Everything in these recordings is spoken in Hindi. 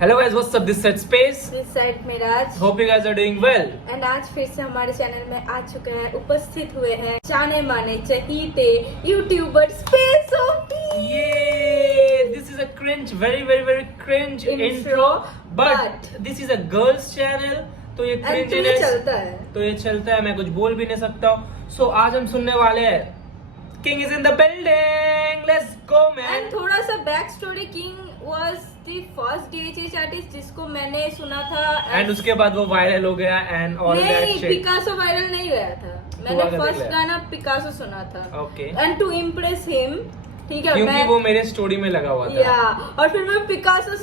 Hello guys, what's up? This side Space. This side Miraj. Hope you guys are doing well. And आज फिर से हमारे चैनल में आ चुके हैं, उपस्थित हुए हैं जाने माने चहीते YouTuber Space OT. Yay! This is a cringe, very cringe intro. But this is a girls channel, तो ये cringiness चलता है, मैं कुछ बोल भी नहीं सकता हूँ. So आज हम सुनने वाले हैं King is in the building. Let's go man. And थोड़ा सा back story, King was the first DHH artist जिसको मैंने सुना था. And उसके बाद वो वायरल हो गया and all that नहीं, shit. पिकासो वायरल नहीं गया था. मैंने फर्स्ट गाना पिकासो सुना था. Okay. And to impress him, ठीक है, क्योंकि वो मेरे स्टोरी में लगा हुआ था. या और फिर मैं पिकासो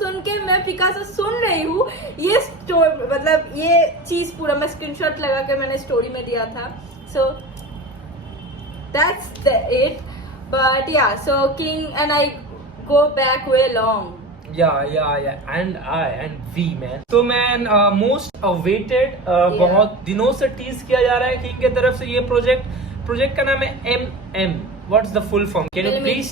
सुन रही हूँ. ये स्टोरी मतलब ये चीज पूरा मैं स्क्रीनशॉट लगा के मैंने स्टोरी में दिया था. So that's it. But yeah so King and I go back way long. Yeah. And we man. So man, most awaited, बहुत दिनों से टीज किया जा रहा है किंग की तरफ से ये प्रोजेक्ट का नाम है MM. What's the full form? Can you please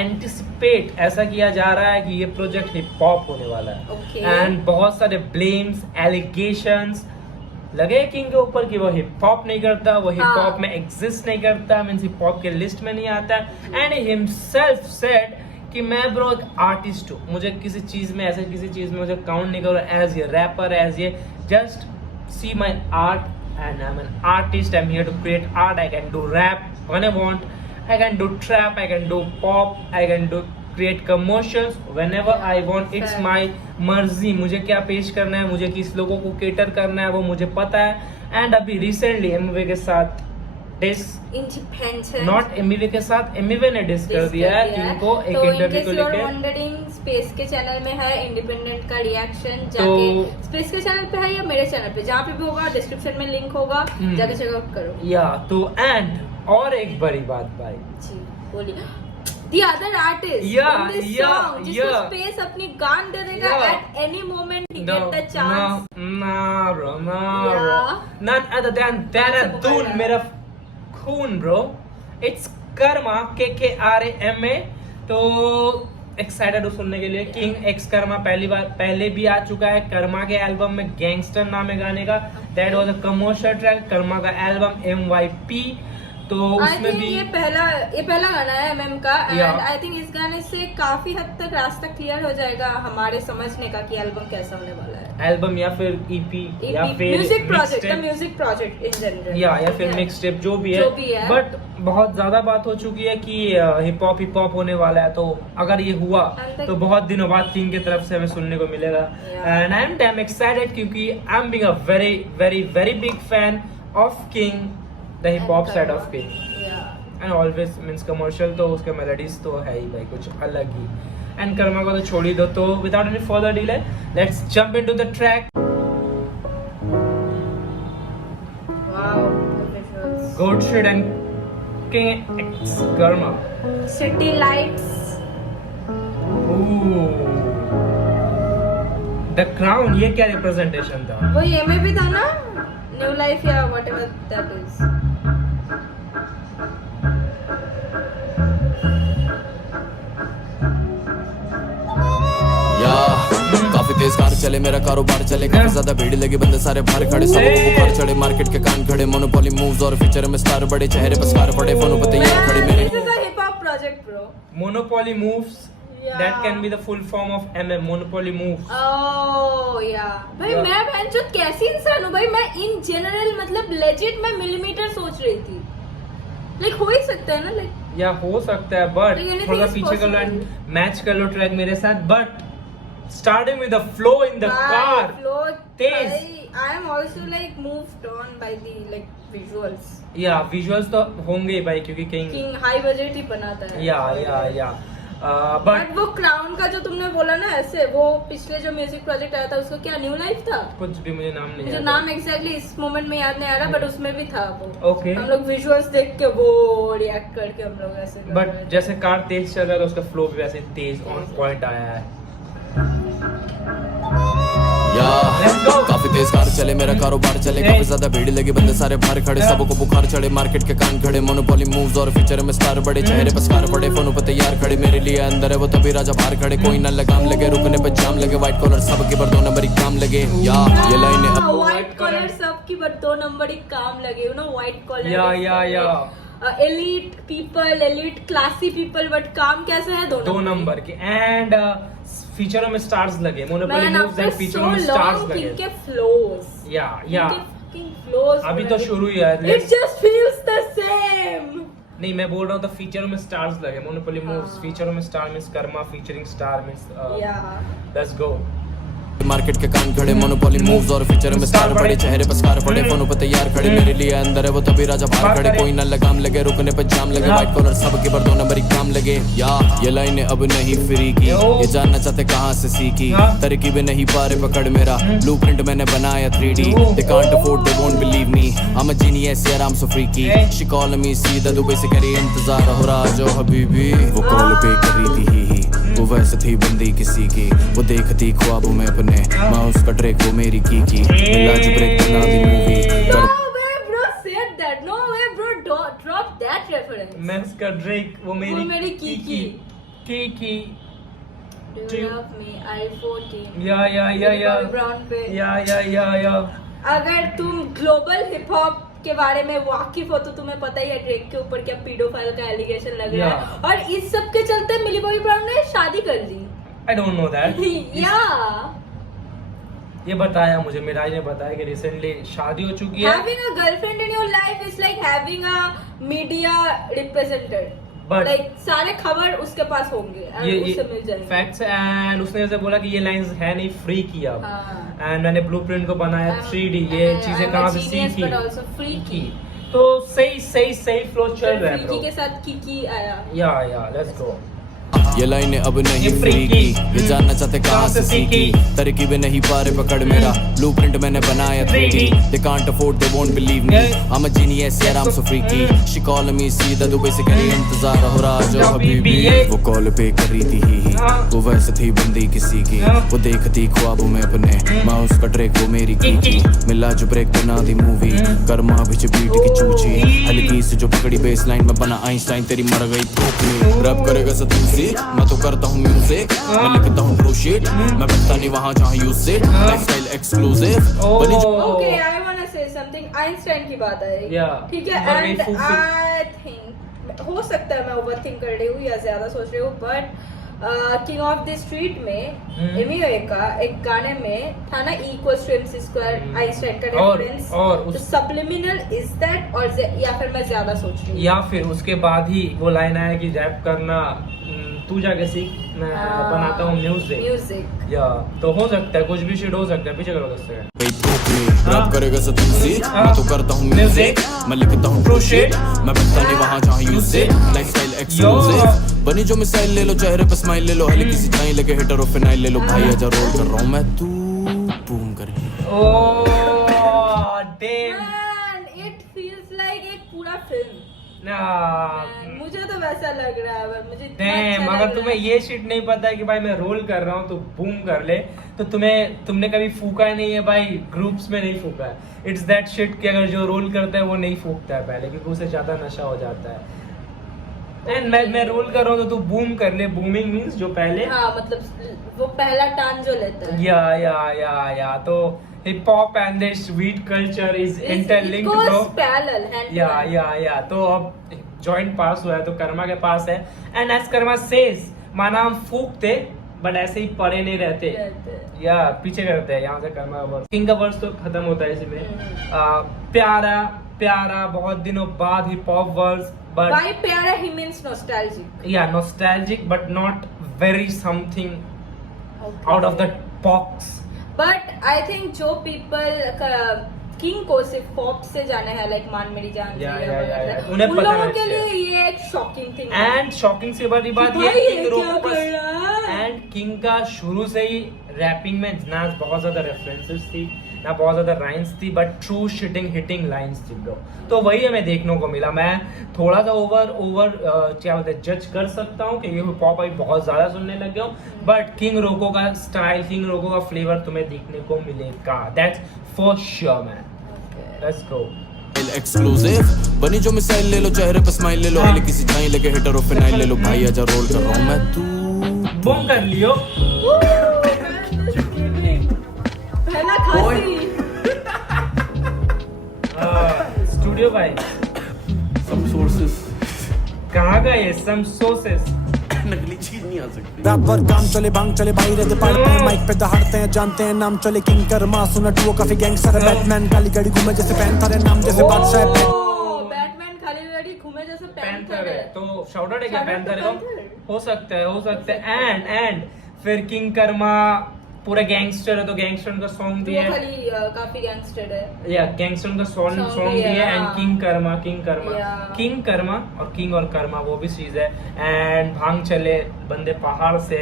anticipate? ऐसा किया जा रहा है कि ये प्रोजेक्ट हिप हॉप होने वाला है. Okay. And बहुत सारे ब्लेम्स, एलिगेशंस लगे किंग के ऊपर कि वो हिप हॉप नहीं करता, वो हिप हॉप में एग्जिस्ट नहीं करता, मींस हिप हॉप के लिस्ट में नहीं आता. एंड हिमसेल्फ सेड कि मैं ब्रो एक आर्टिस्ट हूँ, मुझे किसी चीज में मुझे काउंट नहीं करो एज ये रैपर, एज ये just see my art and I am an artist. I am here to create art. I can do rap when I want, I can do trap, I can do pop, I can do create commercials whenever I want. It's my मर्जी, मुझे क्या पेश करना है, मुझे किस लोगों को केटर करना है वो मुझे पता है. एंड अभी रिसेंटली एमवे के साथ नॉट एमवे के साथ एमवे ने डिस कर दिया है इनको एक इंटरव्यू को लेकर. स्पेस के चैनल में है इंडिपेंडेंट का रिएक्शन, जाके स्पेस के चैनल पे है या मेरे चैनल पे, जहाँ पे भी होगा डिस्क्रिप्शन में लिंक होगा, जाके चेकआउट करो. या तो एंड और एक बड़ी बात भाई जी बोलिए. The other artist in this song, जिसको स्पेस अपनी गान दे देगा at any moment he get the chance. No, bro. None other than Dehradun, मेरा खून bro. It's Karma KKRAMA. तो एक्साइटेड हो सुनने के लिए. किंग एक्स कर्मा पहले भी आ चुका है. कर्मा के एल्बम में गैंगस्टर नाम है गाने का. That was a commercial track. Karma का एल्बम MYP, तो उसमें भी ये पहला गाना है MM का. एंड आई थिंक इस गाने से काफी हद तक रास्ता क्लियर हो जाएगा हमारे समझने का कि एल्बम कैसा होने वाला है. एल्बम या फिर EP या फिर म्यूजिक प्रोजेक्ट इन जनरल या फिर मिक्स टेप जो भी है. बट बहुत ज्यादा बात हो चुकी है कि हिप हॉप होने वाला है. तो अगर ये हुआ तो बहुत दिनों बाद किंग की तरफ से हमें सुनने को मिलेगा. And I am damn excited क्योंकि I am being a very big fan of King, the hip hop side of King. And always means commercial, तो उसके melodies तो है ही भाई कुछ अलग ही. And कर्मा को तो छोड़ ही दो. तो without any further delay, let's jump into the track. Wow, the visuals. Goat Shit and King X Karma. City lights. Ooh. The Crown, ये क्या representation था? वो ये में भी था ना? New Life या whatever that is. काफी तेज कार चले, मेरा कारोबार चले, काफी ज्यादा भीड़ लगी, बंदे सारे बाहर खड़े, सबको बुखार चढ़े, मार्केट के कान खड़े, मोनोपोली मूव्स और फ्यूचर में स्टार बड़े, चेहरे पर स्कार पड़े, फोनों पे तैयार खड़े मेरे. This is a hip hop project bro. Monopoly moves. That can be the full form of MM. Monopoly moves. Oh yeah. भाई मैं बहनचोद कैसी इंसान हूँ भाई. मैं इन जनरल मतलब लेजिट मैं मिलीमीटर सोच रही थी. लाइक हो ही सकता है ना, लाइक या हो सकता है. बट थोड़ा पीछे कर लो एंड मैच कर लो ट्रैक मेरे साथ. But starting with the flow in the car, Tej. I am also like moved on by the like visuals. या विजुअल्स तो होंगे ही भाई क्योंकि किंग हाई बजट ही बनाता है. या बट वो क्राउन का जो तुमने बोला ना ऐसे, वो पिछले जो म्यूजिक प्रोजेक्ट आया था उसका क्या न्यू लाइफ था, कुछ भी मुझे नाम नहीं, मुझे नाम एग्जैक्टली इस मोमेंट में याद नहीं आ रहा. बट उसमें भी था वो. ओके. हम लोग विजुअल्स देख के वो रिएक्ट करके हम लोग ऐसे. बट जैसे कार तेज चल रहा है तो उसका फ्लो भी वैसे तेज ऑन पॉइंट आया है. या go. काफी तेज कार चले मेरा कारोबार चले काफी ज्यादा भीड़ लगी बंदे सारे बाहर खड़े सबको बुखार चढ़े मार्केट के कान खड़े मोनोपोली मूव्स और फ्यूचर में स्टार बड़े चेहरे पर स्कार पड़े फोनों पे तैयार खड़े मेरे लिए अंदर है वो तभी राजा बाहर खड़े कोई ना लगाम लगे रुकने पे जाम लगे व्हाइट कॉलर सबके पर 2 नंबर ही काम लगे या ये लाइनें अब व्हाइट कॉलर सबकी बट 2 नंबर ही काम लगे यू नो व्हाइट कॉलर या elite people elite classy people but काम कैसे है 2 नंबर के एंड फीचरों में स्टार्स लगे monopoly man moves and after फीचरों सो में स्टार्स लॉन्ग लगे इनके फ्लोस या फ्लोस अभी तो शुरू ही है it just feels the same नहीं मैं बोल रहा हूँ तो फीचरों में स्टार्स लगे मोनोपोली मूव्स फीचरों में star means Karma featuring star means या लेट्स गो मार्केट के कान खड़े मोनोपोली मूव्स और फ्यूचर में स्टार बड़े चेहरे पर स्कार पड़े फोनों पे तैयार खड़े मेरे लिए अंदर है वो तभी राजा बाहर खड़े कोई ना लगाम लगे रुकने पे जाम लगे व्हाइट कॉलर सबके पर 2 नंबर ही काम लगे या ये लाइनें अब नहीं फ्री की ये जानना चाहते कहाँ से सीखी तरकीबें नहीं पा रहे पकड़ मेरा ब्लूप्रिंट मैंने बनाया 3D they can't afford they won't believe me I'm a genius यार I'm so freaky she call me सीधा दुबई से करी इंतजार हो रहा जो हबीबी वो कॉल पे कर रही थी वो वैसे थी बंदी किसी की वो देखती ख्वाबों में अपने मैं उसका ट्रैक वो मेरी की मिला जो ब्रेक बना दी movie No way bro said that no way bro drop that reference मैं उसका ड्रेक वो मेरी Kiki Kiki Do you love me I-14 या ब्राउन पे या अगर तुम ग्लोबल हिप हॉप के बारे में वाकिफ हो तो तुम्हें पता ही है ड्रेक के ऊपर क्या पीडोफाइल का एलिगेशन लग रहा है और इस सब के चलते मिली बॉबी ब्राउन ने शादी कर ली आई डोंट नो दैट या ये बताया मुझे मिराज ने बताया कि रिसेंटली शादी हो चुकी है having a girlfriend in your life is like having a media representative But- like सारे खबर उसके पास होंगे and ये उससे मिल जाएंगे फैक्ट्स एंड उसने जैसे बोला कि ये लाइंस है नहीं फ्री की अब हाँ। एंड मैंने ब्लूप्रिंट को बनाया 3D ये चीजें कहाँ से सीखी but also freaky तो सही फ्लो चल रहा है freaky ब्रो के साथ किकी आया या लेट्स गो ये लाइनें अब नहीं ये फ्री की freaky। ये जानना चाहते कहाँ से सीखी तरकीबें नहीं पा रहे पकड़ मेरा ब्लूप्रिंट मैंने बनाया 3D they can't afford they won't believe me I'm a genius यार I'm so freaky she call me सीधा दुबई से करी इंतजार हो रहा जो हबीबी वो कॉल पे कर रही थी वो वैसे थी बंदी किसी की वो देखती ख्वाबों में अपने मैं उसका ट्रैक वो मेरी की मिला जो ब्रेक बना दी मूवी कर्मा बिच बीट की चूची हल्की से जो पकड़ी बेस लाइन में बना आइंस्टाइन तेरी मर गई धूप में रैप करेगा सतूसी मैं तो करता हूँ म्यूजिक मैं लिखता हूँ ट्रू शिट मैं बैठता नहीं वहाँ जहाँ यू सिट लाइफस्टाइल एक्सक्लूसिव बनी जो Okay, I wanna say something. Einstein की बात आई Yeah. ठीक है But and we fulfill- I think हो सकता है मैं ओवरथिंक कर रही हूँ या ज्यादा सोच रही हूँ but king of the street में एमियो का एक गाने में था ना equals to MC square Einstein का रेफरेंस और उस सप्लिमिनल इज दैट और या फिर मैं ज्यादा सोच रही हूँ या फिर उसके बाद ही वो लाइन आया कि रैप करना तू जाके सीख मैं बनाता हूँ म्यूजिक या तो हो सकता है कुछ भी शिट हो सकता है पीछे करो 10 सेकंड गई धूप में रैप करेगा सतूसी मैं तो करता हूँ म्यूजिक मैं लिखता हूँ ट्रू शिट मैं बैठता नहीं वहाँ जहाँ यू सिट लाइफस्टाइल एक्सक्लूसिव बनी जो मिसाइल ले लो चेहरे पे स्माइल ले लो हल्की किसी चाय लगे हिटर और फिनाइल ले लो भाई आजा रोल कर रहा हूँ मैं तू बूम कर oh damn Man, it feels like एक पूरा फिल्म ना मुझे तो वैसा लग रहा है but मुझे इतना डैम अच्छा अगर लग तुम्हें रहा ये शिट नहीं पता है कि भाई मैं रोल कर रहा हूँ तो बूम कर ले तो तुमने कभी फूका ही नहीं है भाई ग्रुप्स में नहीं फूका है इट्स दैट शिट कि अगर जो रोल करता है वो नहीं फूकता है पहले क्योंकि उसे ज्यादा नशा हो जाता है एंड मैं रोल कर रहा हूँ तो तू बूम कर ले बूमिंग मींस जो पहले हाँ मतलब वो पहला टान जो लेता है या तो hip hop and the sweet culture is interlinked It bro goes parallel, hand to hand. या तो अब जॉइंट पास हुआ है तो कर्मा के पास है एंड एज कर्मा सेज माना हम फूकते बट ऐसे ही पड़े नहीं रहते रहते। या पीछे करते हैं यहाँ से कर्मा का वर्स किंग का वर्स तो खत्म होता है इसमें प्यारा बहुत दिनों बाद hip hop verse but By प्यारा he means nostalgic. या nostalgic but not very something Okay. Out of the box But I think जो people किंग को सिर्फ पॉप से जाने हैं लाइक मान मेरी जान से या, या या, वगैरह, उन्हें उन पता लोगों है के इससे। लिए ये एक शॉकिंग थिंग एंड शॉकिंग से बड़ी बात भाई ये ये किंग क्या कर रहा है? एंड किंग का शुरू से ही रैपिंग में ना बहुत ज्यादा रेफरेंसेस थी ना बहुत ज्यादा लाइंस थी, but true shitting hitting lines थी ब्रो। तो वही हमें देखने को मिला। मैं थोड़ा सा ओवर क्या बोलते हैं जज कर सकता हूँ कि ये हिप हॉप अभी बहुत ज्यादा सुनने लग गया हूँ, बट किंग रोको का स्टाइल, किंग रोको का फ्लेवर तुम्हें देखने को मिलेगा, that's for sure man. Let's go. Exclusive बनी जो मिसाइल ले लो, चेहरे पे स्माइल ले लो, हिले किसी छाई लगे हिटर और फिनाइल ले लो, भाई आजा रोल कर रहा हूं मैं तू बूम कर लियो। पहला खांसी। स्टूडियो भाई सम सोर्सेस कहाँ गए? सम सोर्सेस नकली चीज नहीं आ सकती। रात भर काम चले भांग चले भाई रहते पढ़ते हैं माइक पे दहाड़ते हैं जानते हैं नाम चले किंग कर्मा सुना टू काफी गैंगस्टर है बैटमैन काली गाड़ी घूमे जैसे पैंथर है नाम जैसे बादशाह है बैटमैन खाली गाड़ी घूमे जैसे पैंथर है, तो शाउट आउट है क्या? Shout out पैंथर to है Panther। हो सकता है। एंड फिर किंग कर्मा पूरा गैंगस्टर है, तो गैंगस्टर का सॉन्ग भी वो है, खाली काफी गैंगस्टर है। या गैंगस्टर का Song सॉन्ग भी भी है। है, एंड हाँ। King Karma Yeah. King Karma और किंग और कर्मा वो भी चीज है। एंड भांग चले बंदे पहाड़ से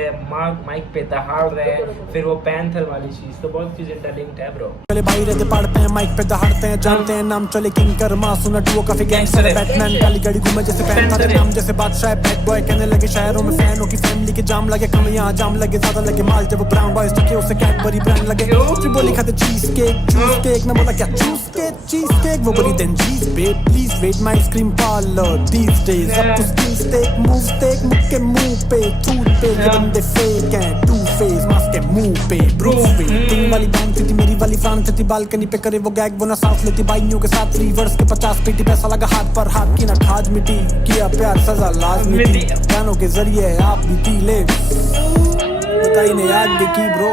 माइक पे दहाड़ रहे हैं, फिर वो पैंथर वाली चीज, तो बहुत चीज इंटरलिंक्ड है ब्रो। चले भाई रहते पढ़ते हैं माइक पे दहाड़ते हैं जानते हैं नाम चले किंग कर्मा सुना टू काफी गैंगस्टर है बैटमैन काली गाड़ी घूमे जैसे पैंथर है नाम जैसे बादशाह है बैड बॉय कहने लगे शहरों में फैनों की फैमिली के जाम लगे कम यहाँ जाम लगे ज्यादा लगे माल जब ब्राउन बॉयज टके उसे कैडबरी ब्रांड लगे फिर बोली खाते चीज केक मैं बोला क्या चीज केक वो बोली then cheese babe please wait my ice cream parlour these days अब तो स्किन स्टेक मूव स्टेक मुक्के मुंह पे थूट पे ये बंदे फेक हैं टू फेस मास्क के मुंह पे ब्रूस वे टिंग वाली बांग थी मेरी वाली फ्रांस थी बालकनी पे करे वो गैग वो ना सांस लेती बाइयों के साथ फ्री वर्स के 50 पेटी पैसा लगा हाथ पर हाथ की ना खाज मिटी किया प्यार सजा लाजमी थी गानों के जरिए आप भी पी ले बताई ने आगे की ब्रो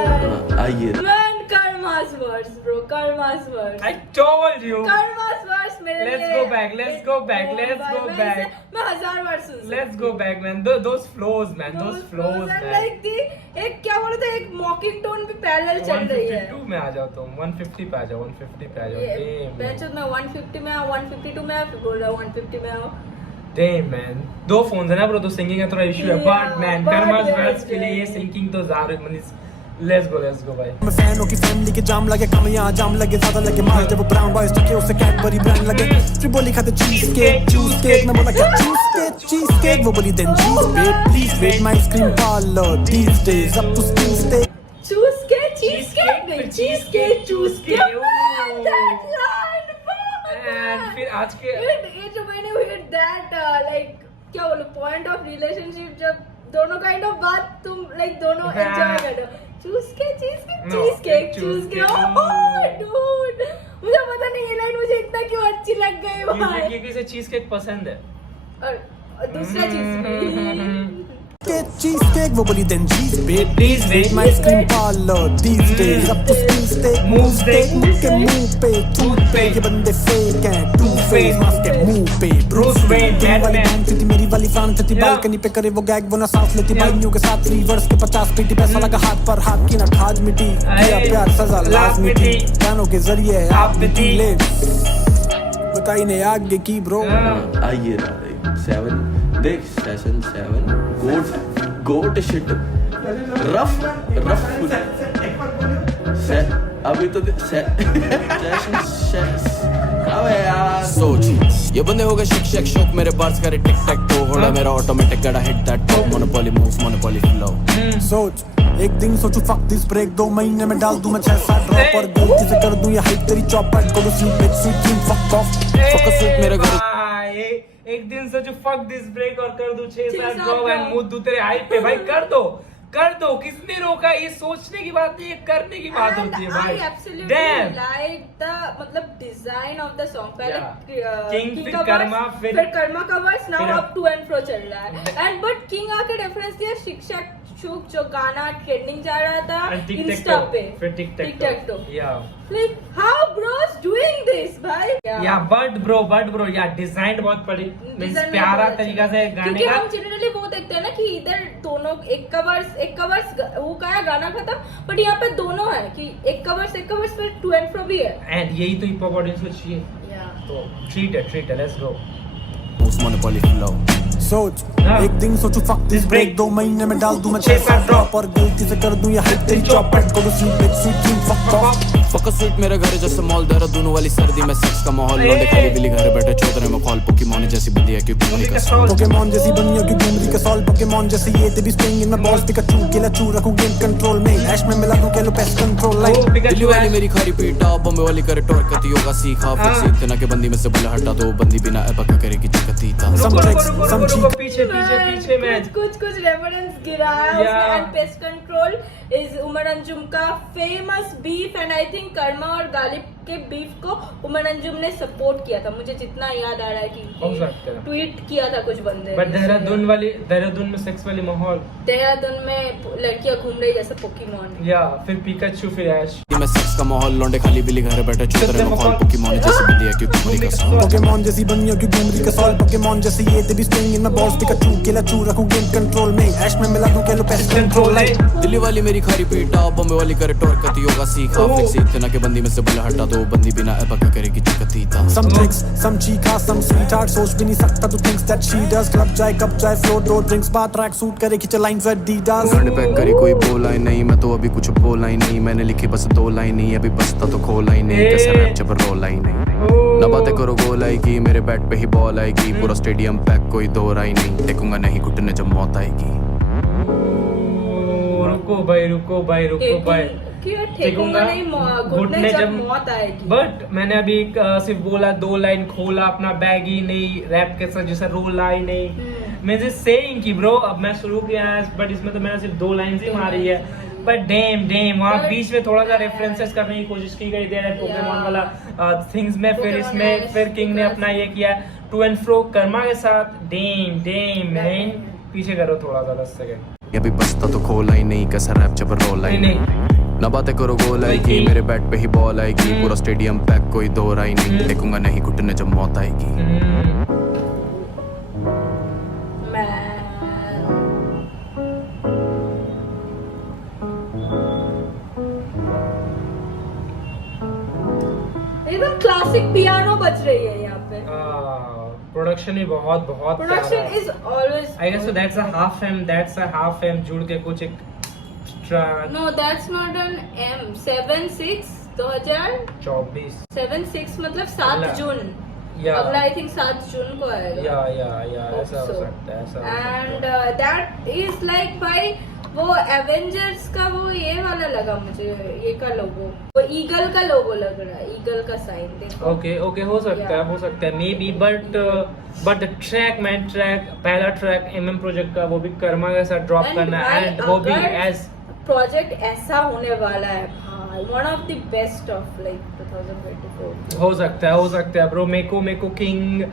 आइए Man, Karma's words, bro. Karma's words. I told you. Karma's words मेरे Let's लिए- go back, let's go back, Oh let's my, go मैं back. इसे- मैं 1000 बार सुन सकती Let's go back man. Those flows man, those flows and man. like the एक क्या बोलते हैं एक मॉकिंग टोन भी पैरेलल चल रही है 152 में आ जाओ तुम, 150 पे आ जाओ, 150 पे आ जाओ। ये Damn, मैं चुप मैं 150 में आऊँ 152 में आऊँ फिर बोल रहा हूँ 150 में आऊँ damn man. दो फोन्स है ना ब्रो, तो सिंगिंग का थोड़ा इशू है, Yeah, but man, but कर्मा's yes, words के लिए ये yes. सिंगिंग तो ज़ाहिर मनीष। Let's go भाई। मैं फैनों की फैमिली के जाम लगे कम यहाँ जाम लगे ज्यादा लगे माल जब ब्राउन बॉयज टके उसे कैडबरी ब्रांड लगे फिर बोली खाते चीज केक मैं बोला क्या चीज केक वो बोली then cheese babe please wait my ice cream parlour these days अब तो स्किन स्टेक चूस के चीज के चूस के Oh. that line And फिर आज के ये जो मैंने हुई that like क्या बोलूं पॉइंट ऑफ रिलेशनशिप जब दोनों काइंड ऑफ बात तुम लाइक दोनों हाँ. एंजॉय कर रहे हो चूस के No, चूस के choose डूड मुझे पता नहीं ये लाइन मुझे इतना क्यों अच्छी लग गई भाई क्योंकि इसे चीज केक पसंद है। और दूसरा चीज भी चीज केक वो बोली then cheese babe Please wait. My ice cream parlour these days अब तो स्किन स्टेक मूव स्टेक मुक्के मुंह पे थूट पे ये बंदे फेक हैं टू फेस मास्क के मुंह पे Bruce Wayne, टिंग वाली Batman. बांग थी मेरी वाली फ्रांस थी Yeah. बालकनी पे करे वो गैग वो ना सांस लेती Yeah. बाइयों के साथ फ्री वर्स के 50 पेटी पैसा लगा हाथ पर हाथ की ना खाज मिटी किया अरे, प्यार सजा लाजमी थी लाजमी थी। गानों के जरिए आप भी पी ले बताई ने आगे की ब्रो आइए 7 देख सेशन 7 गोट शिट रफ अभी तो सेशन अबे यार सोच ये बंदे हो गए शिक्षक शोक मेरे बार्स करे टिक टैक तो होड़ा मेरा ऑटोमेटिक गड़ा hit that top monopoly moves monopoly flow सोच एक दिन सोचू फक दिस ब्रेक 2 महीने में डाल दूं मैं 6-7 ड्रॉप और गलती से कर दूं ये हाइप तेरी चॉपर को sleep with sweet dream fuck off focus with मेरे घर एक दिन सोचो फक दिस ब्रेक और कर दूं 6-7 6-7 ड्रॉप एंड मुंह दू तेरे हाइप पे। भाई कर दो किसने रोका? ये सोचने की बात नहीं, ये करने की बात होती है भाई। I absolutely Damn. like the मतलब डिजाइन ऑफ द सॉन्ग पहले King King फिर का कर्मा, verse, फिर- फिर कर्मा का वर्स नाउ फिर- अप टू एंड फ्रो चल रहा है एंड बट किंग आके रेफरेंस दिया शिक्षक शुक जो गाना ट्रेंडिंग जा रहा था And tic-tac-toe. इंस्टा पे फिर tic-tac-toe. Yeah. like how bros doing this भाई या बट ब्रो या डिजाइन बहुत पड़ी मींस Design प्यारा बहुत अच्छा तरीका से है। गाने क्योंकि का। हम जनरली वो देखते हैं ना कि इधर दोनों एक का वर्स वो का गाना खत्म बट यहाँ पे दोनों है कि एक का वर्स फिर टू एंड फ्रो भी है एंड यही तो हिप हॉप ऑडियंस को चाहिए, तो ट्रीट है लेट्स गो। monopoly flow. सोच हाँ। एक दिन सोचू fuck this break 2 महीने में डाल दूं मैं 6 ड्रॉप और गलती से कर दूं ये hype तेरी चौपट go to sleep bitch sweet dream fuck off fuck sweet मेरे घर जैसे मॉल देहरादून वाली सर्दी में सेक्स का माहौल लौटे खाली बिली घर बैठे चौधरे में कॉल पोकेमॉन जैसी बंदी है क्योंकि उन्हीं का सॉल पोकेमॉन जैसी बनियो की घूमरी का सॉल पोकेमॉन जैसे ये तेरी स्ट्रिंग इन मैं बॉस पिकाचू केला चू रखूं गेम कंट्रोल में ऐश में मिला दूं केलो पेस्ट कंट्रोल लाइक दिल्ली वाली मेरी खारी पीटा बम्बे वाली करे टॉर्क कती योगा सीखा फिर सीखते ना कि बंदी में से बुला हटा दो बंदी बिना एपा करेगी चिकतीता some tricks some cheat पीछे पीछे पीछे मैं कुछ रेफरेंस गिरा है उसमें and paste control is Umar Anjum का famous beef and I think Karma और गालिब के बीफ को उमर अंजुम ने सपोर्ट किया था मुझे जितना याद आ रहा है हो सकता कि है। ट्वीट किया था कुछ बंदे बट देहरादून में सेक्स वाली माहौल देहरादून में लड़कियां घूम रही जैसे पोकेमॉन या फिर पिकाचू फिर ऐश में सेक्स का माहौल लौटे खाली बिली घर बैठे चौधरे में कॉल पोकेमॉन जैसी बंदी है क्योंकि उन्हीं का सॉल पोकेमॉन जैसी बनियो की घूमरी का सॉल पोकेमॉन जैसे ये तेरी स्ट्रिंग इन मैं बॉस पिकाचू केला चू रखूं गेम कंट्रोल में ऐश में मिला दूं केलो पेस्ट कंट्रोल लाइक दिल्ली वाली मेरी खारी पीटा बम्बे वाली करे टॉर्क कती योगा सीखा फिर सीखते ना कि बंदी में से बुला हटा दो बंदी बिना एपा करेगी चिकतीता some tricks some cheek some sweetheart सोच भी नहीं सकता तू thinks that she does club जाए कब जाए flow दो drinks बात ट्रैक सूट करे खींचे लाइंस Adidas गाने पैक करी कोई बोला ही नहीं मैं तो अभी कुछ बोला ही नहीं मैंने लिखी बस 2 लाइन ही अभी बसता तो खोला ही नहीं कैसे रैप जब रोला ही नहीं ना बातें करो गोल आएगी मेरे बैट पे ही बॉल आएगी पूरा स्टेडियम पैक कोई दो राय नहीं टेकूंगा नहीं घुटने जब मौत आएगी रुको भाई क्यों ठेकूंगा नहीं घुटने जब मौत आएगी बट मैंने अभी सिर्फ बोला 2 लाइन खोला अपना बैग ही नहीं रैप के साथ जैसा रोल आई नहीं मैं जस्ट सेइंग कि ब्रो अब मैं शुरू किया है बट इसमें तो मैंने सिर्फ 2 लाइन ही मारी है बट डैम वहाँ बीच में थोड़ा सा रेफरेंसेस करने की कोशिश की गई थी पोकेमॉन वाला थिंग्स में फिर इसमें फिर किंग ने अपना ये किया टू एंड फ्रो कर्मा के साथ डैम मैन पीछे करो थोड़ा सा 10 सेकंड अभी बसता तो खोला ही नहीं कैसा रैप जब रोला ही नहीं ना बातें करो गोल आएगी मेरे बैट पे ही बॉल आएगी पूरा स्टेडियम पैक कोई दो राय नहीं टेकूंगा नहीं घुटने जब मौत आएगी एकदम क्लासिक पियानो बज रही है यहाँ पे प्रोडक्शन ही बहुत production is always I guess so that's a half M जुड़ के कुछ एक no that's not an M 7/6 2024 7/6 मतलब 7 जून अगला आई थिंक 7 जून को आएगा या ऐसा हो सकता है एंड दैट इज लाइक भाई वो एवेंजर्स का वो ये वाला लगा मुझे ये का लोगो वो ईगल का लोगो लग रहा है ईगल का साइन देखो ओके हो सकता है मे बी बट ट्रैक पहला ट्रैक एमएम प्रोजेक्ट का वो भी कर्मा के साथ ड्रॉप करना एंड वो भी एज प्रोजेक्ट ऐसा होने वाला है भाई one of the best of like 2024 हो सकता है ब्रो मेको किंग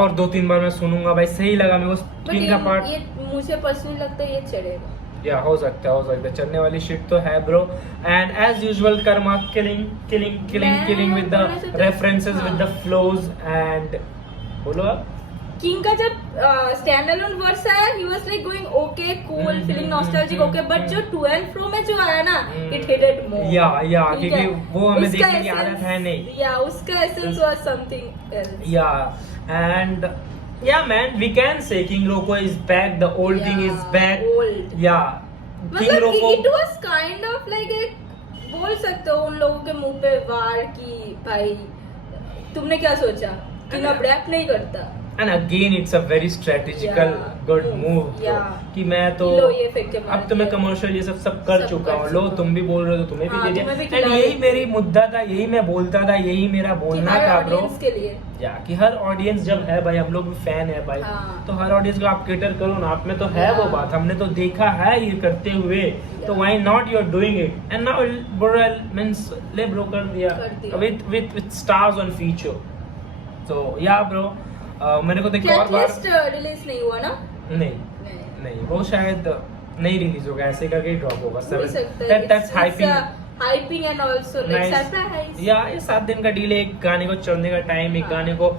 और 2-3 बार मैं सुनूंगा भाई सही लगा मेरे को किंग का पार्ट ये मुझे पर्सनली लगता है ये चढ़ेगा या हो सकता है चलने वाली शिट तो है bro and as usual Karma killing with the references with the flows and बोलो आप किंग का जब स्टैंड अलोन वर्स आया he was like going okay cool feeling nostalgic okay but जो टू एंड फ्रो में जो आया ना इट हिट इट मोर या क्योंकि वो हमें देखने की आदत है नहीं या उसका एसेंस वाज समथिंग एल्स या and yeah man we can say King Rocco is back the old thing is back old yeah King मतलब Rocco it was kind of like एक बोल सकते हो उन लोगों के मुंह पे वार की भाई तुमने क्या सोचा कि अब रैप नहीं करता and again it's a very strategical good move कि मैं तो अब तो मैं कमर्शियल ये सब कर चुका हूँ लो तुम भी बोल रहे हो तुम्हें भी दे दिया एंड यही मेरी मुद्दा था यही मैं बोलता था यही मेरा बोलना था ब्रो के लिए या कि हर ऑडियंस जब है भाई हम लोग भी फैन है भाई तो हर ऑडियंस को आप केटर करो ना आप में तो है वो बात हमने तो देखा है ये करते हुए तो why not you are doing it and now bro means ले ब्रो कर दिया विद स्टार्स ऑन फीचर तो या ब्रो मैंने को देखा और बार रिलीज नहीं हुआ ना नहीं वो शायद नहीं रिलीज होगा ऐसे करके ड्रॉप होगा that's hyping hyping and also like surprise. या ये 7 दिन का डील है, एक गाने को चलने का टाइम, एक गाने को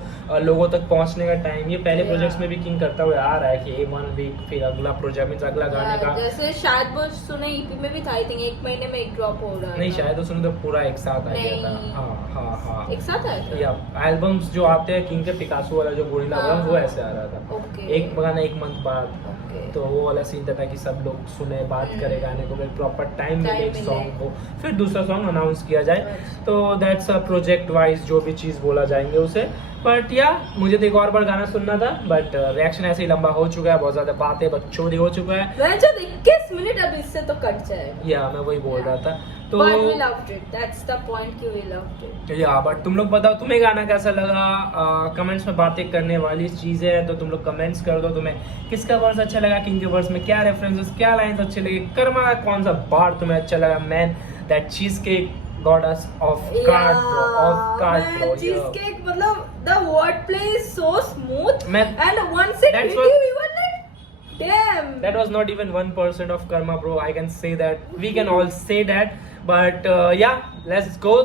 लोगों तक पहुंचने का टाइम। ये पहले प्रोजेक्ट्स में भी किंग करता हुआ आ रहा है कि 1 वीक फिर अगला प्रोजेक्ट मींस अगला गाने का। जैसे शायद वो सुने ईपी में भी था, आई थिंक 1 महीने में एक ड्रॉप हो रहा है। नहीं शायद तो सुने तो पूरा एक साथ आ गया था। नहीं। हाँ एक साथ आया था? या एल्बम्स जो आते हैं किंग के, पिकासो वाला जो गोरिल्ला वाला वो ऐसे आ रहा था। ओके। एक गाना 1 मंथ बाद, तो वो वाला सीन था कि सब लोग सुने, बात करे गाने को, फिर प्रॉपर टाइम मिले एक सॉन्ग को, फिर दूसरा सॉन्ग अनाउंस किया जाए। तो दैट्स अ प्रोजेक्ट वाइज जो भी चीज़ बोला जाएंगे उसे। बट या मुझे तो एक और बार गाना सुनना था, बट रिएक्शन ऐसे ही लंबा हो चुका है, बहुत ज़्यादा बातें बकचोदी हो चुका है। मैं जो 21 मिनट अब इससे तो कट जाएगा। या मैं वही बोल रहा था। तो But we loved it. That's the point कि we loved it. या बट तुम लोग बताओ तुम्हें गाना कैसा लगा। कमेंट्स में बातें करने वाली चीज़ें हैं, तो तुम लोग कमेंट्स कर दो। तुम्हें किसका वर्स अच्छा लगा, किंग के वर्स में क्या रेफरेंसेस, क्या लाइंस अच्छे लगे, कर्मा का कौन सा बार तुम्हें अच्छा लगा, man that cheese cake goddess of card bro. Cheesecake मतलब the wordplay is so smooth Man, and once it that's hit what- you were like damn. that was not even 1% of karma bro, I can say that, we can all say that, but yeah let's go.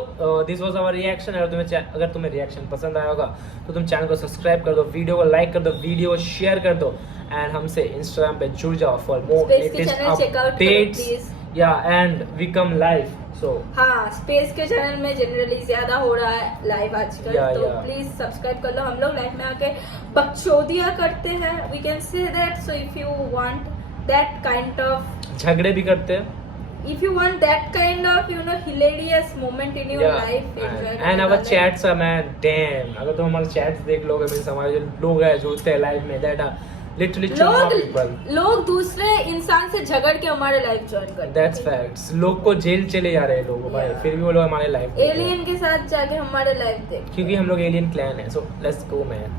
This was our reaction। अगर तुम्हें रिएक्शन पसंद आया होगा तो तुम चैनल को सब्सक्राइब कर दो, वीडियो को लाइक कर दो, वीडियो शेयर कर दो, एंड हमसे इंस्टाग्राम पे जुड़ जाओ फॉर मोर Space के लेटेस्ट channel check out करो, अपडेट्स। please। या एंड वी कम लाइव, सो हाँ, स्पेस के चैनल में जनरली ज्यादा हो रहा है लाइव आजकल, तो yeah. प्लीज सब्सक्राइब कर लो। हम लोग लाइव में आके बकचोदियां करते हैं, we can say that. So if you want that kind of, झगड़े भी करते हैं। if you want that kind of hilarious moment in your life, enjoy and our chats are man damn, अगर तुम हमारे chats देख लोगे मींस हमारे जो लोग हैं जो होते हैं लाइव में, that are literally chumma people। लोग दूसरे इंसान से झगड़ के हमारे लाइव ज्वाइन करते हैं। That's facts। लोग को जेल चले जा रहे हैं लोग भाई, फिर भी वो लोग हमारे लाइव एलियन के साथ जाके हमारे लाइव देख, क्योंकि हम लोग एलियन क्लैन है। So let's go man.